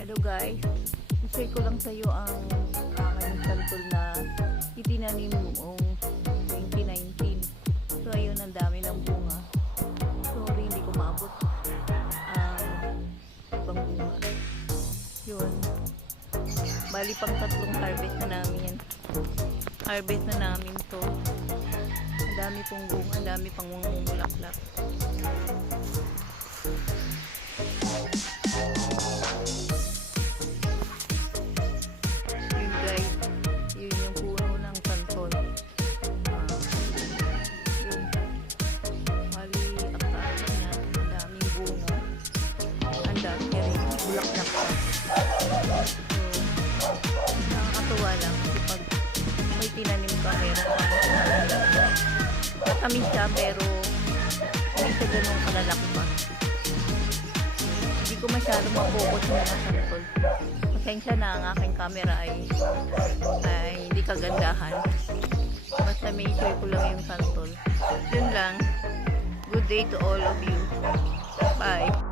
Hello guys, i-share ko lang sa iyo ang aking santol na itinanim noong 2019. So ayun, ang dami ng bunga. Sorry, hindi ko maabot ang ibang bunga. Yun, bali pang tatlong harvest na namin yan. Harvest na namin to. Ang dami pong bunga, ang dami pang mulaklak. Bulaklak pa. So, nakakatuwa lang kasi pag may tinanim ka, meron ka. Matamis siya pero hindi siya ganun kalalaki pa. Hindi ko masyadong ma-focus yung mga santol. Pasensya na ang aking camera ay hindi kagandahan. Basta may share ko lang yung santol. Yun lang. Good day to all of you. Bye.